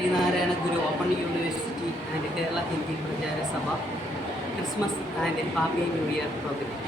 Sreenarayana Guru open university and Kerala Hindi പ്രചാര സഭ Christmas and happy new year programme.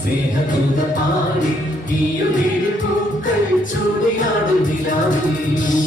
സ്നേഹദൂത പാടി ഈ പൂക്കൾ ചൂടിയാടും നിലാവിൽ